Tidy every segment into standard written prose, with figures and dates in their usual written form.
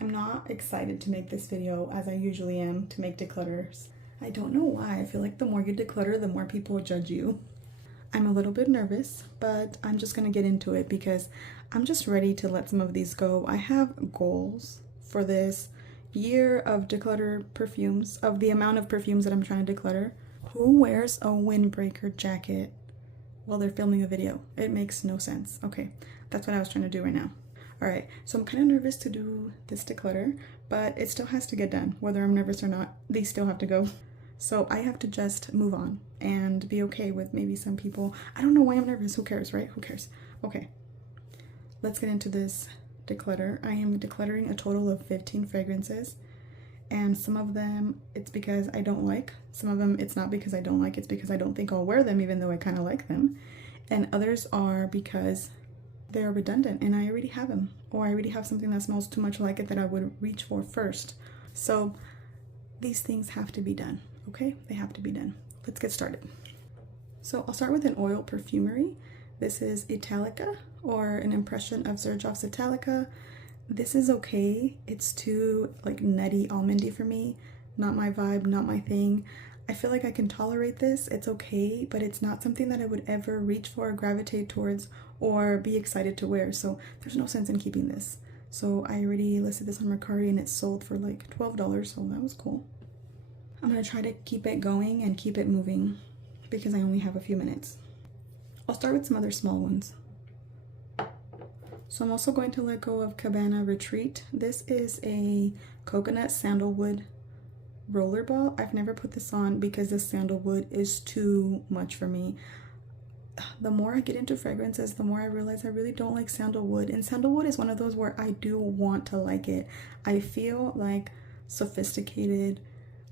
I'm not excited to make this video as I usually am to make declutters. I don't know why. I feel like the more you declutter, the more people judge you. I'm a little bit nervous, but I'm just gonna get into it because I'm just ready to let some of these go. I have goals for this year of declutter perfumes, of the amount of perfumes that I'm trying to declutter. Who wears a windbreaker jacket while they're filming a video? It makes no sense. Okay, that's what I was trying to do right now. All right, so I'm kind of nervous to do this declutter, but it still has to get done. Whether I'm nervous or not, these still have to go. So I have to just move on and be okay with maybe some people. I don't know why I'm nervous. Who cares, right? Who cares? Okay, let's get into this declutter. I am decluttering a total of 15 fragrances, and some of them it's because I don't like. Some of them it's not because I don't like, it's because I don't think I'll wear them even though I kind of like them. And others are because they're redundant and I already have them, or I already have something that smells too much like it that I would reach for first. So these things have to be done, okay? They have to be done. Let's get started. So I'll start with an oil perfumery. This is Italica, or an impression of Xerjoff's Italica. This is okay. It's too like nutty almondy for me. Not my vibe, not my thing. I feel like I can tolerate this. It's okay, but it's not something that I would ever reach for or gravitate towards or be excited to wear. So there's no sense in keeping this. So I already listed this on Mercari and it sold for like $12, so that was cool. I'm gonna try to keep it going and keep it moving because I only have a few minutes. I'll start with some other small ones. So I'm also going to let go of Cabana Retreat. This is a coconut sandalwood rollerball. I've never put this on because the sandalwood is too much for me. The more I get into fragrances, the more I realize I really don't like sandalwood. And sandalwood is one of those where I do want to like it. I feel like sophisticated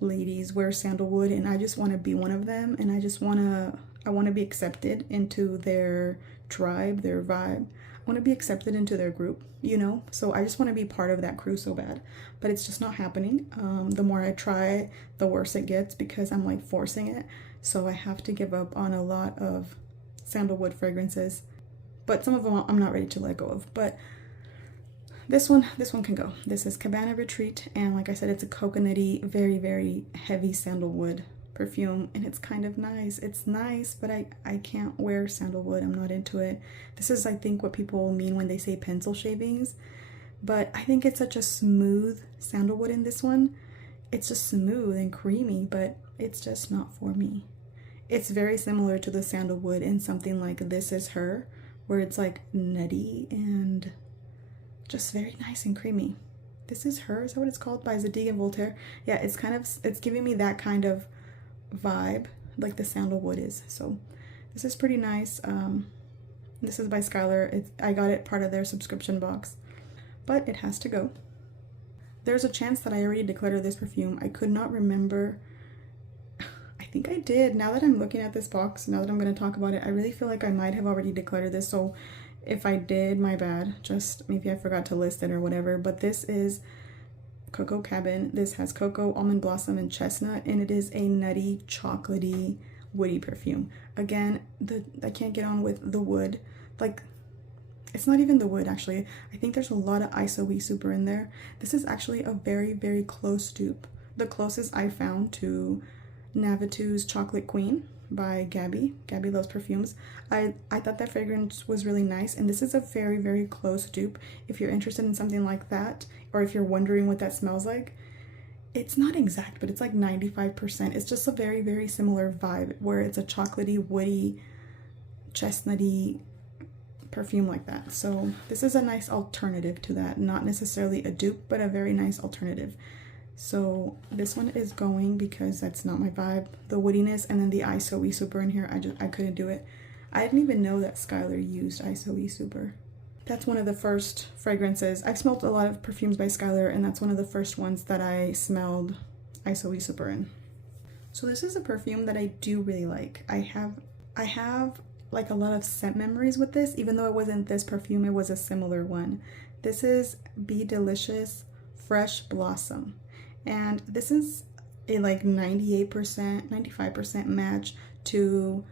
ladies wear sandalwood and I just want to be one of them, and I want to be accepted into their tribe, their vibe. I want to be accepted into their group, you know? So I just want to be part of that crew so bad, but it's just not happening. The more I try, the worse it gets because I'm like forcing it. So I have to give up on a lot of sandalwood fragrances, but some of them I'm not ready to let go of. But this one can go. This is Cabana Retreat, and like I said, it's a coconutty, very, very heavy sandalwood perfume, and it's kind of nice. It's nice, but I can't wear sandalwood. I'm not into it. This is, I think, what people mean when they say pencil shavings, but I think it's such a smooth sandalwood in this one. It's just smooth and creamy, but it's just not for me. It's very similar to the sandalwood in something like This Is Her, where it's like nutty and just very nice and creamy. This Is Her, is that what it's called? By Zadig and Voltaire. Yeah, it's giving me that kind of vibe like the sandalwood is. So this is pretty nice. This is by Skylar. I got it part of their subscription box, but it has to go. There's a chance that I already decluttered this perfume. I could not remember. I think I did. Now that I'm looking at this box, now that I'm going to talk about it, I really feel like I might have already decluttered this. So if I did, my bad. Just maybe I forgot to list it or whatever. But this is Cocoa Cabin. This has cocoa, almond blossom, and chestnut, and it is a nutty, chocolatey, woody perfume. Again, I can't get on with the wood. Like, it's not even the wood, actually. I think there's a lot of ISO super in there. This is actually a very, very close dupe. The closest I found to Navitu's Chocolate Queen by Gabby. Gabby Loves Perfumes. I thought that fragrance was really nice, and this is a very, very close dupe. If you're interested in something like that, or if you're wondering what that smells like, it's not exact, but it's like 95%. It's just a very, very similar vibe where it's a chocolatey, woody, chestnutty perfume like that. So this is a nice alternative to that. Not necessarily a dupe, but a very nice alternative. So this one is going because that's not my vibe. The woodiness and then the ISO super in here, I couldn't do it. I didn't even know that Skylar used ISO super. That's one of the first fragrances. I've smelled a lot of perfumes by Skylar, and that's one of the first ones that I smelled ISO super in. So this is a perfume that I do really like. I have like a lot of scent memories with this, even though it wasn't this perfume, it was a similar one. This is Be Delicious Fresh Blossom. And this is a like 98%, 95% match to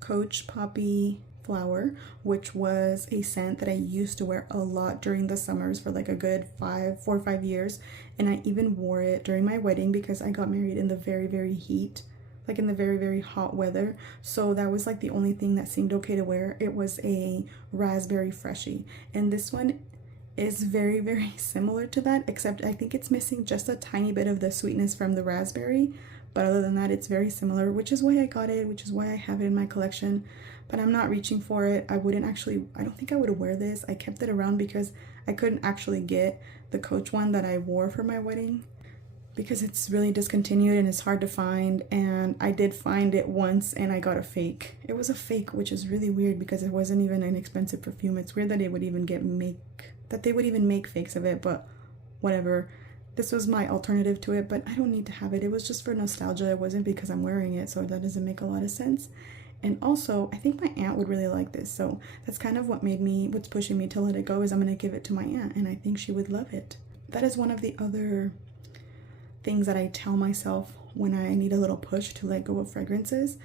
Coach Poppy Flower, which was a scent that I used to wear a lot during the summers for like a good 4 or 5 years. And I even wore it during my wedding because I got married in the very, very heat, like in the very, very hot weather. So that was like the only thing that seemed okay to wear. It was a raspberry freshie. And this one is very, very similar to that, except I think it's missing just a tiny bit of the sweetness from the raspberry. But other than that, it's very similar, which is why I got it, which is why I have it in my collection. But I'm not reaching for it. I don't think I would wear this. I kept it around because I couldn't actually get the Coach one that I wore for my wedding because it's really discontinued and it's hard to find. And I did find it once and I got a fake. It was a fake, which is really weird because it wasn't even an expensive perfume. It's weird that they would even make fakes of it, but whatever. This was my alternative to it, but I don't need to have it. It was just for nostalgia. It wasn't because I'm wearing it, so that doesn't make a lot of sense. And also, I think my aunt would really like this, so that's kind of what's pushing me to let it go, is I'm going to give it to my aunt, and I think she would love it. That is one of the other things that I tell myself when I need a little push to let go of fragrances.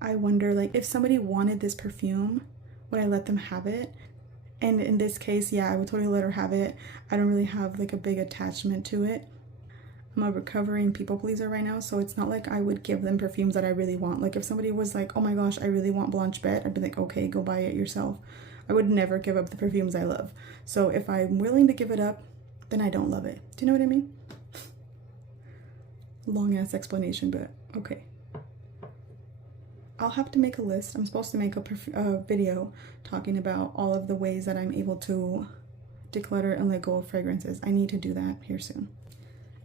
I wonder, like, if somebody wanted this perfume, would I let them have it? And in this case, yeah, I would totally let her have it. I don't really have like a big attachment to it. I'm a recovering people pleaser right now, so it's not like I would give them perfumes that I really want. Like if somebody was like, oh my gosh, I really want Blanche Bette, I'd be like, okay, go buy it yourself. I would never give up the perfumes I love. So if I'm willing to give it up, then I don't love it. Do you know what I mean? Long ass explanation, but okay. I'll have to make a list. I'm supposed to make a video talking about all of the ways that I'm able to declutter and let go of fragrances. I need to do that here soon.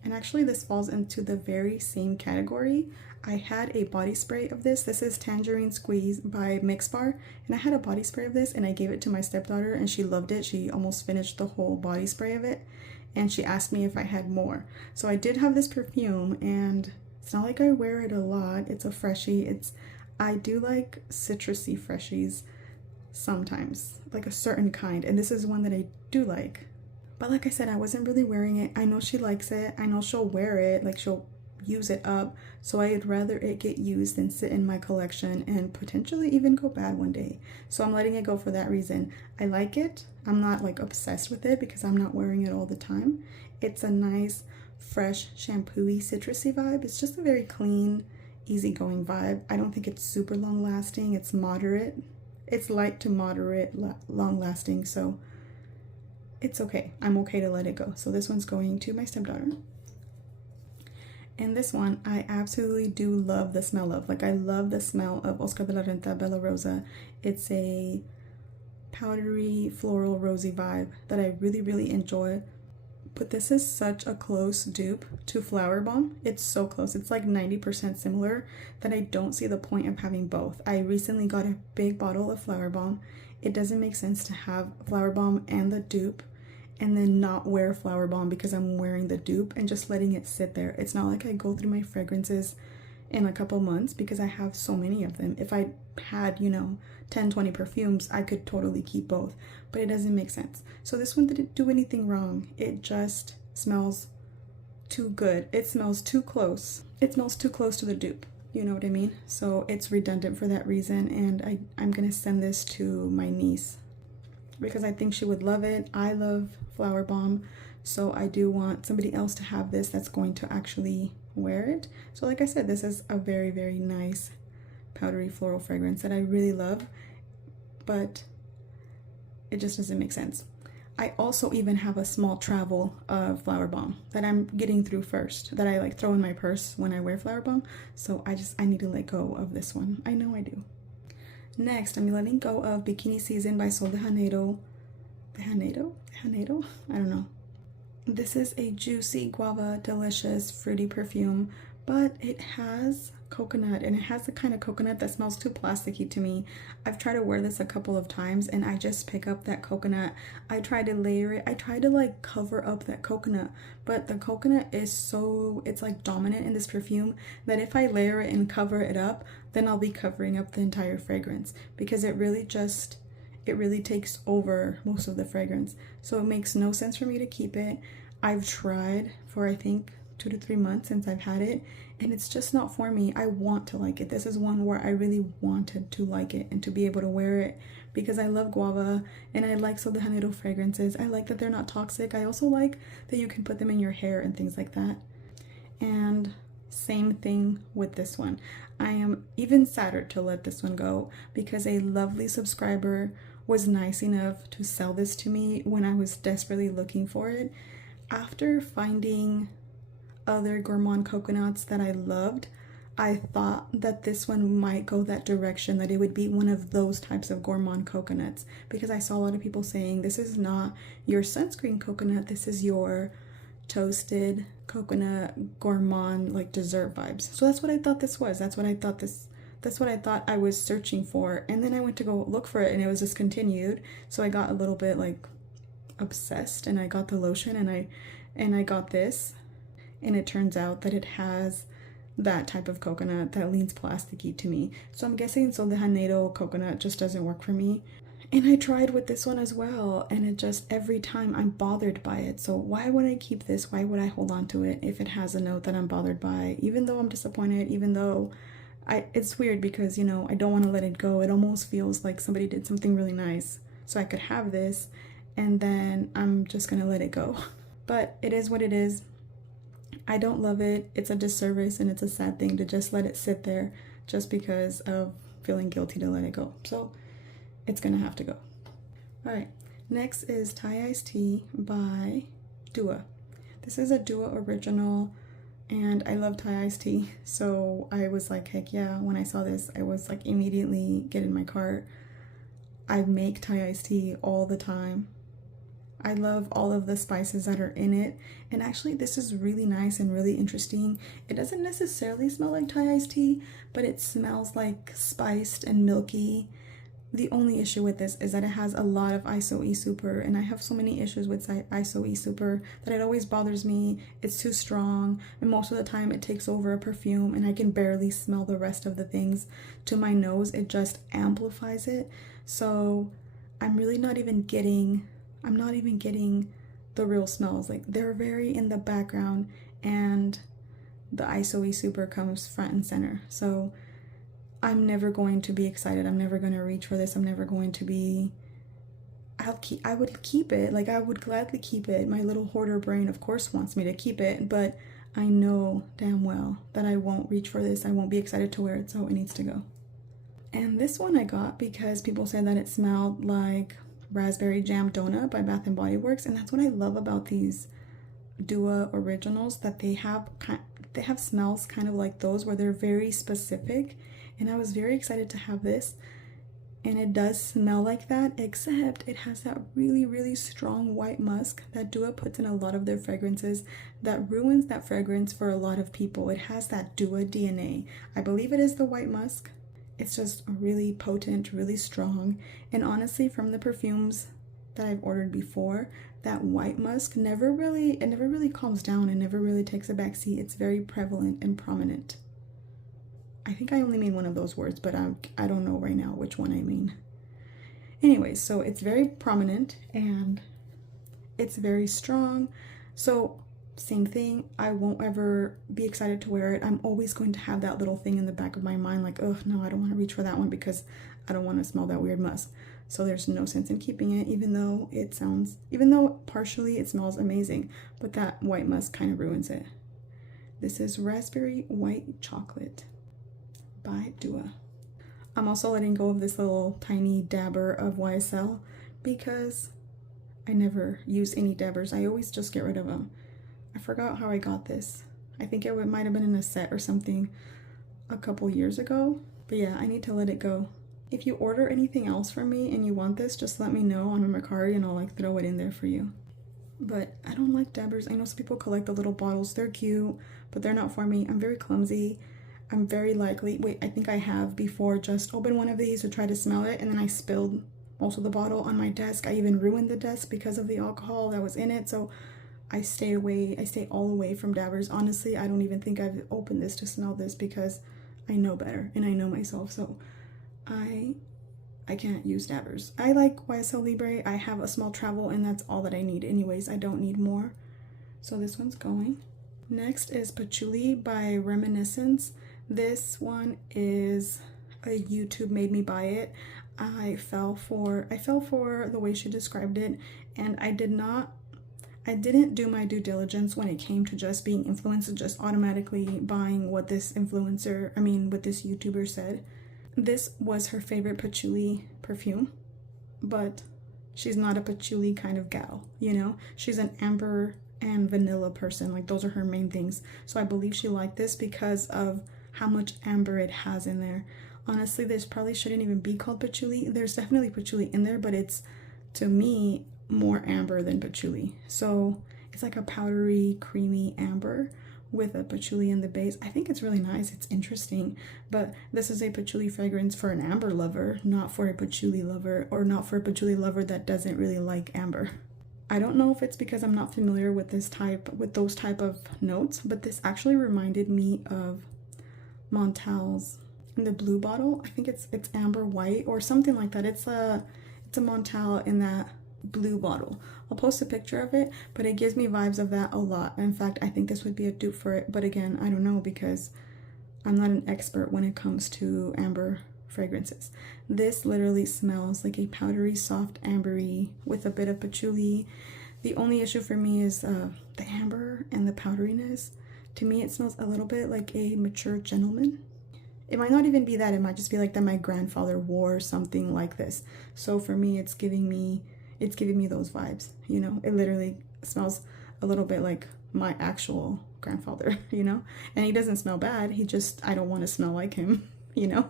And actually this falls into the very same category. I had a body spray of this. This is Tangerine Squeeze by Mixbar. And I had a body spray of this and I gave it to my stepdaughter and she loved it. She almost finished the whole body spray of it. And she asked me if I had more. So I did have this perfume and it's not like I wear it a lot. It's a freshie. I do like citrusy freshies sometimes, like a certain kind, and this is one that I do like. But like I said, I wasn't really wearing it. I know she likes it. I know she'll wear it, like she'll use it up. So I'd rather it get used than sit in my collection and potentially even go bad one day. So I'm letting it go for that reason. I like it. I'm not like obsessed with it because I'm not wearing it all the time. It's a nice, fresh, shampoo-y, citrusy vibe. It's just a very clean, easygoing vibe. I don't think it's super long lasting. It's moderate. It's light to moderate long lasting, so it's okay. I'm okay to let it go. So this one's going to my stepdaughter. And this one I absolutely do love the smell of. Like I love the smell of Oscar de la Renta Bella Rosa. It's a powdery floral rosy vibe that I really, really enjoy. But this is such a close dupe to Flower Bomb. It's so close. It's like 90% similar that I don't see the point of having both. I recently got a big bottle of Flower Bomb. It doesn't make sense to have Flower Bomb and the dupe and then not wear Flower Bomb because I'm wearing the dupe and just letting it sit there. It's not like I go through my fragrances in a couple months because I have so many of them. If I had, 10, 20 perfumes, I could totally keep both, but it doesn't make sense. So this one didn't do anything wrong. It just smells too good. It smells too close. It smells too close to the dupe. You know what I mean? So it's redundant for that reason, and I'm gonna send this to my niece because I think she would love it. I love Flower Bomb, so I do want somebody else to have this that's going to actually wear it. So like I said, this is a very, very nice powdery floral fragrance that I really love, but it just doesn't make sense. I also even have a small travel of Flower Bomb that I'm getting through first, that I like throw in my purse when I wear Flower Bomb. So I need to let go of this one. I know I do. Next, I'm letting go of Bikini Season by Sol de Janeiro. I don't know. This is a juicy guava, delicious, fruity perfume, but it has coconut, and it has the kind of coconut that smells too plasticky to me. I've tried to wear this a couple of times and I just pick up that coconut. I try to layer it. I try to like cover up that coconut, but the coconut is it's like dominant in this perfume that if I layer it and cover it up, then I'll be covering up the entire fragrance because it really takes over most of the fragrance. So it makes no sense for me to keep it. I've tried for I think 2 to 3 months since I've had it, and it's just not for me. I want to like it. This is one where I really wanted to like it and to be able to wear it because I love guava and I like Sol de Janeiro fragrances. I like that they're not toxic. I also like that you can put them in your hair and things like that. And same thing with this one. I am even sadder to let this one go because a lovely subscriber was nice enough to sell this to me when I was desperately looking for it. After finding other gourmand coconuts that I loved, I thought that this one might go that direction, that it would be one of those types of gourmand coconuts, because I saw a lot of people saying this is not your sunscreen coconut, this is your toasted coconut gourmand like dessert vibes. So that's what I thought this was. That's what I thought I was searching for. And then I went to go look for it and it was discontinued. So I got a little bit like obsessed and I got the lotion and I got this, and it turns out that it has that type of coconut that leans plasticky to me. So I'm guessing Sol de Janeiro coconut just doesn't work for me. And I tried with this one as well, and it just, every time I'm bothered by it. So why would I keep this? Why would I hold on to it if it has a note that I'm bothered by? Even though I'm disappointed, even though it's weird because, you know, I don't want to let it go. It almost feels like somebody did something really nice so I could have this, and then I'm just gonna let it go. But it is what it is. I don't love it. It's a disservice and it's a sad thing to just let it sit there just because of feeling guilty to let it go. So it's gonna have to go. All right, next is Thai Iced Tea by Dua. This is a Dua original and I love Thai Iced Tea. So I was like, heck yeah, when I saw this, I was like immediately get in my cart. I make Thai Iced Tea all the time. I love all of the spices that are in it, and actually this is really nice and really interesting. It doesn't necessarily smell like Thai iced tea, but it smells like spiced and milky. The only issue with this is that it has a lot of ISO-E super, and I have so many issues with ISO-E super that it always bothers me. It's too strong, and most of the time it takes over a perfume and I can barely smell the rest of the things to my nose. It just amplifies it. So I'm really not even getting the real smells. Like, they're very in the background and the ISO-E super comes front and center. So I'm never going to be excited. I'm never going to reach for this. I'm never going to be, I would keep it. Like, I would gladly keep it. My little hoarder brain, of course, wants me to keep it, but I know damn well that I won't reach for this. I won't be excited to wear it, so it needs to go. And this one I got because people said that it smelled like Raspberry Jam Donut by Bath & Body Works, and that's what I love about these Dua originals, that they have smells kind of like those where they're very specific, and I was very excited to have this. And it does smell like that, except it has that really, really strong white musk that Dua puts in a lot of their fragrances that ruins that fragrance for a lot of people. It has that Dua DNA. I believe it is the white musk. It's just really potent, really strong. And honestly, from the perfumes that I've ordered before, that white musk never really calms down and never really takes a backseat. It's very prevalent and prominent. I think I only mean one of those words, but I don't know right now which one I mean. Anyways, so it's very prominent and it's very strong. So same thing, I won't ever be excited to wear it. I'm always going to have that little thing in the back of my mind like, oh no, I don't want to reach for that one because I don't want to smell that weird musk. So there's no sense in keeping it, even though partially it smells amazing, but that white musk kind of ruins it. This is Raspberry White Chocolate by Dua. I'm also letting go of this little tiny dabber of YSL because I never use any dabbers. I always just get rid of them. I forgot how I got this. I think it might have been in a set or something a couple years ago. But yeah, I need to let it go. If you order anything else from me and you want this, just let me know on Mercari and I'll like throw it in there for you. But I don't like dabbers. I know some people collect the little bottles. They're cute, but they're not for me. I'm very clumsy. I'm very likely, I think I have before just opened one of these to try to smell it and then I spilled most of the bottle on my desk. I even ruined the desk because of the alcohol that was in it. So I stay all away from dabbers. Honestly, I don't even think I've opened this to smell this because I know better and I know myself. So I can't use dabbers. I like YSL Libre. I have a small travel and that's all that I need anyways. I don't need more. So this one's going. Next is Patchouli by Reminiscence. This one is a YouTube made me buy it. I fell for the way she described it, and I didn't do my due diligence when it came to just being influenced, just automatically buying what this what this YouTuber said. This was her favorite patchouli perfume, but she's not a patchouli kind of gal, you know? She's an amber and vanilla person. Like, those are her main things. So I believe she liked this because of how much amber it has in there. Honestly, this probably shouldn't even be called patchouli. There's definitely patchouli in there, but it's, to me, more amber than patchouli. So it's like a powdery, creamy amber with a patchouli in the base. I think it's really nice. It's interesting, but this is a patchouli fragrance for an amber lover, not for a patchouli lover, or not for a patchouli lover that doesn't really like amber. I don't know if it's because I'm not familiar with those type of notes, but this actually reminded me of Montal's in the blue bottle. I think it's amber white or something like that. It's a Montal in that blue bottle. I'll post a picture of it, but it gives me vibes of that a lot. In fact, I think this would be a dupe for it, but again, I don't know because I'm not an expert when it comes to amber fragrances. This literally smells like a powdery, soft ambery with a bit of patchouli. The only issue for me is the amber and the powderiness. To me, it smells a little bit like a mature gentleman. It might not even be that. It might just be like that my grandfather wore something like this. So for me, it's giving me those vibes, you know? It literally smells a little bit like my actual grandfather, you know? And he doesn't smell bad. I don't want to smell like him, you know?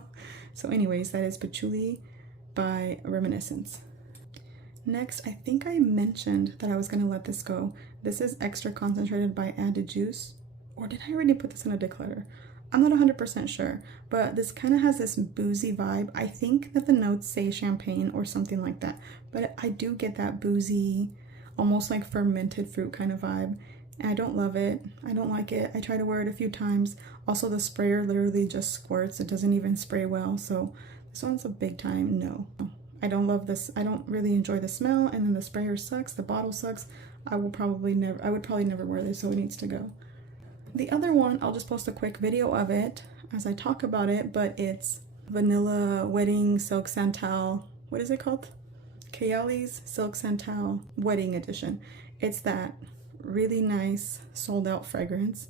So anyways, that is Patchouli by Reminiscence. Next, I think I mentioned that I was going to let this go. This is Extra Concentrated by Add to Juice. Or did I already put this in a declutter? I'm not 100% sure, but this kind of has this boozy vibe. I think that the notes say champagne or something like that, but I do get that boozy, almost like fermented fruit kind of vibe. And I don't love it. I don't like it. I tried to wear it a few times. Also, the sprayer literally just squirts. It doesn't even spray well. So this one's a big time no. I don't love this. I don't really enjoy the smell, and then the sprayer sucks. The bottle sucks. I would probably never wear this, so it needs to go. The other one, I'll just post a quick video of it as I talk about it, but it's Vanilla Wedding Silk Santal. What is it called? Kayali's Silk Santal Wedding Edition. It's that really nice sold out fragrance.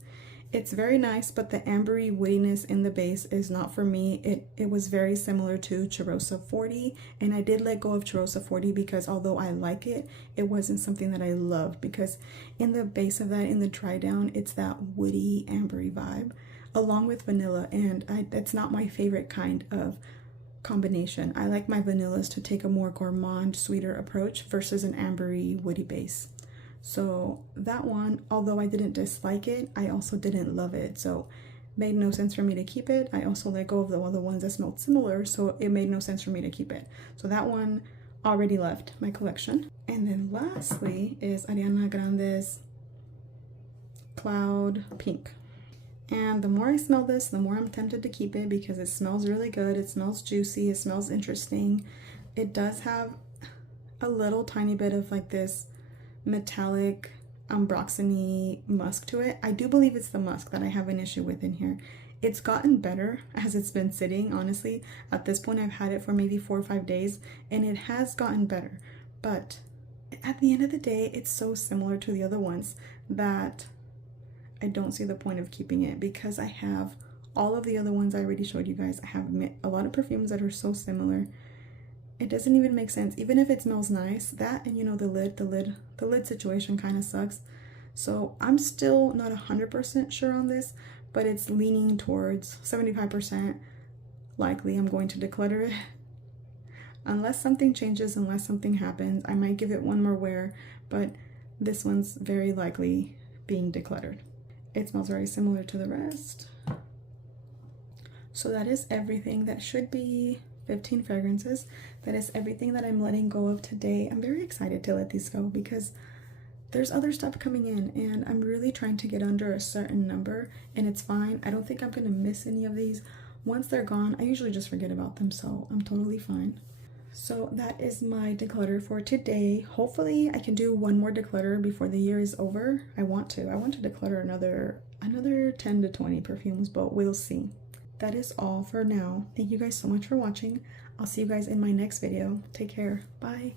It's very nice, but the ambery woodiness in the base is not for me. It was very similar to Rosa 40, and I did let go of Rosa 40 because although I like it, it wasn't something that I loved, because in the base of that, in the dry down, it's that woody ambery vibe along with vanilla, and that's not my favorite kind of combination. I like my vanillas to take a more gourmand, sweeter approach versus an ambery woody base. So that one, although I didn't dislike it, I also didn't love it. So it made no sense for me to keep it. I also let go of the other ones that smelled similar, so it made no sense for me to keep it. So that one already left my collection. And then lastly is Ariana Grande's Cloud Pink. And the more I smell this, the more I'm tempted to keep it because it smells really good. It smells juicy. It smells interesting. It does have a little tiny bit of like this metallic ambroxany musk to it. I do believe it's the musk that I have an issue with in here. It's gotten better as it's been sitting, honestly. At this point, I've had it for maybe 4 or 5 days, and it has gotten better. But at the end of the day, it's so similar to the other ones that I don't see the point of keeping it, because I have all of the other ones I already showed you guys. I have a lot of perfumes that are so similar. It doesn't even make sense. Even if it smells nice, that and you know the lid situation kind of sucks. So I'm still not 100% sure on this, but it's leaning towards 75% likely I'm going to declutter it. Unless something changes, unless something happens, I might give it one more wear, but this one's very likely being decluttered. It smells very similar to the rest. So that is everything. That should be 15 fragrances. That is everything that I'm letting go of today. I'm very excited to let these go because there's other stuff coming in, and I'm really trying to get under a certain number, and it's fine. I don't think I'm gonna miss any of these. Once they're gone, I usually just forget about them, so I'm totally fine. So that is my declutter for today. Hopefully I can do one more declutter before the year is over. I want to declutter another 10 to 20 perfumes, but we'll see. That is all for now. Thank you guys so much for watching. I'll see you guys in my next video. Take care. Bye.